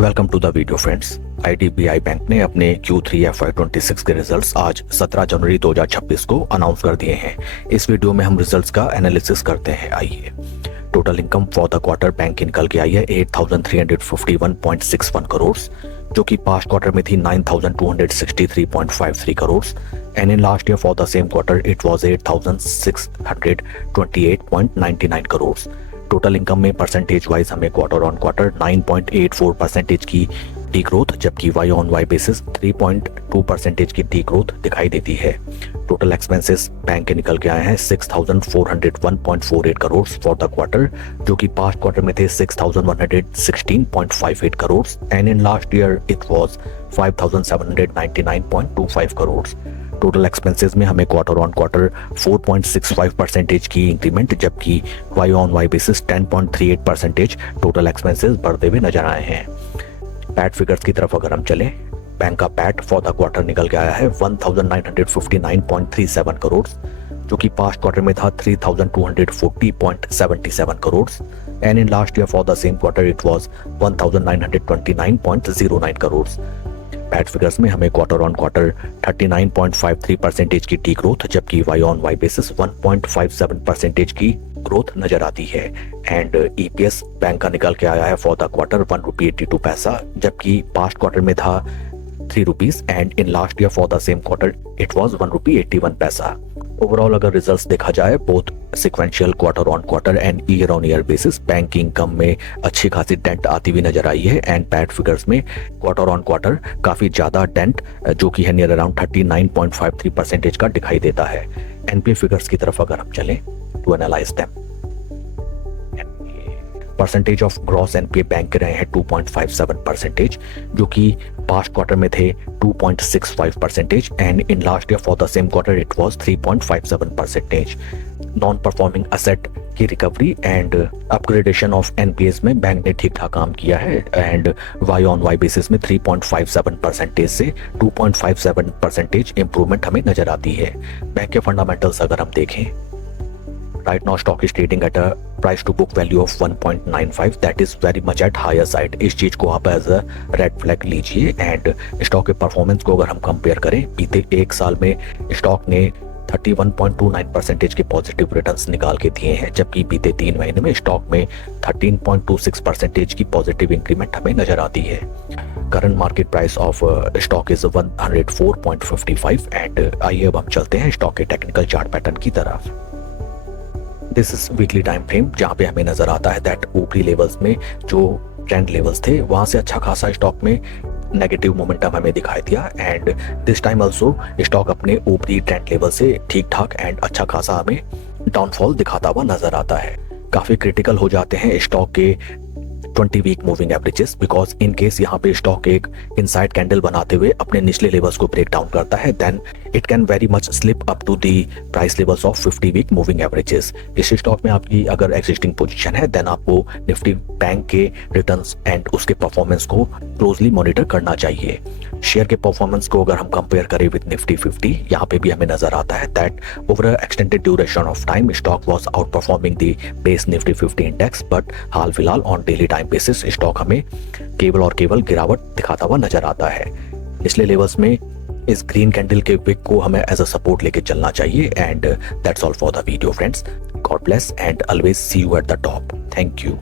Welcome to the video friends. IDBI bank ने अपने Q3 FY26 के रिजल्ट्स आज 17 जनवरी 2026 को अनाउंस कर दिए हैं। इस वीडियो में हम रिजल्ट्स का एनालिसिस करते हैं। आइए, total income for the quarter bank की निकल के आई है 8,351.61 करोड़, जो कि पास्ट क्वार्टर में थी 9,263.53 crore and in last year for the same quarter it was 8,628.99 crore. Total income में परसेंटेज वाइज हमें क्वार्टर ऑन क्वार्टर 9.84% की डी ग्रोथ, जबकि वाई ऑन वाई बेसिस 3.2% की डी ग्रोथ दिखाई देती है। टोटल एक्सपेंसेस बैंक के निकल के आए हैं 6,401.48 करोड़ फॉर द क्वार्टर, जो कि पास्ट क्वार्टर में थे 6,116.58 crore and in last year it was 5,799.25 crore. Total expenses में हमें क्वार्टर ऑन क्वार्टर 4.65% की इंक्रीमेंट, जबकि Y on Y basis 10.38% total expenses बढ़ते हुए नजर आए हैं। पैट फिगर्स की तरफ अगर हम चलें, बैंक का पैट फॉर द क्वार्टर निकल के आया है 1,959.37 करोड़, जो कि पास्ट क्वार्टर में था 3,240.77 crore and in last year for the same quarter it was 1,929.09 crore. PAT figures में हमें क्वार्टर ऑन क्वार्टर 39.53% की डी ग्रोथ, जबकि वाई ऑन वाई बेसिस 1.57% की ग्रोथ नजर आती है। एंड ईपीएस बैंक का निकल के आया है फॉर द क्वार्टर 1 रुपी 82 पैसा, जबकि पास्ट क्वार्टर में था 3 rupees and in last year for the same quarter it was 1 रुपी 81 पैसा। ओवरऑल अगर रिजल्ट्स देखा जाए both sequential quarter on quarter and year on year basis bank की इनकम में अच्छी खासी डेंट आती हुई नजर आई है एंड पैट फिगर्स में क्वार्टर ऑन क्वार्टर काफी ज्यादा डेंट, जो कि है नियर अराउंड 39.53% का दिखाई देता है। एनपीए फिगर्स की तरफ अगर हम चलें to analyse them, percentage of gross NPA bank के रहे हैं 2.57%, जो कि पास्ट क्वार्टर में थे 2.65% and in last year for the same quarter it was 3.57%। Non performing asset की recovery and upgradation of NPS में बैंक ने ठीक ठाक काम किया है and Y on Y basis में 3.57% से 2.57% इंप्रूवमेंट हमें नजर आती है। बैंक के फंडामेंटल्स अगर हम देखें, right now stock is trading at a price to book value of 1.95, that is very much at higher side। इस चीज को आप एज अ रेड फ्लैग लीजिए एंड स्टॉक के परफॉर्मेंस को अगर हम कंपेयर करें, बीते एक साल में स्टॉक ने 31.29% के पॉजिटिव रिटर्न्स निकाल के दिए हैं, जबकि बीते 3 महीने में स्टॉक में 13.26% की पॉजिटिव इंक्रीमेंट हमें नजर आती है। Current market price of stock is 104.55 and आइए अब हम चलते हैं स्टॉक के टेक्निकल चार्ट पैटर्न की तरफ। This is weekly time frame, जहां पे हमें नजर आता है दैट ऊपरी लेवल्स में जो ट्रेंड लेवल्स थे वहां से अच्छा खासा स्टॉक में नेगेटिव मोमेंटम हमें दिखाई दिया and this time also stock अपने ऊपरी ट्रेंड लेवल से ठीक ठाक एंड अच्छा खासा हमें डाउनफॉल दिखाता हुआ नजर आता है। काफी क्रिटिकल हो जाते हैं स्टॉक के 20 week moving averages, because in case यहाँ पे स्टॉक एक इनसाइड कैंडल बनाते हुए अपने निचले लेवल्स को ब्रेक डाउन करता है, then it can very much slip up to the price levels of 50 week moving averages. इस स्टॉक में आपकी अगर एग्जिस्टिंग पोजीशन है देन आपको निफ्टी बैंक के रिटर्न्स एंड उसके परफॉर्मेंस को क्लोजली मॉनिटर करना चाहिए। शेयर के परफॉर्मेंस को अगर हम कंपेयर करें विद निफ्टी 50, यहाँ पे भी हमें नजर आता है that over a extended duration of time stock was outperforming the base Nifty 50 index, but हाल फिलहाल on daily time basis stock हमें केवल और केवल गिरावट दिखाता हुआ नजर आता है। निचले लेवल्स में इस ग्रीन कैंडल के विक को हमें एज अ सपोर्ट लेके चलना चाहिए and that's all for the video friends. God bless and always see you at the top. Thank you.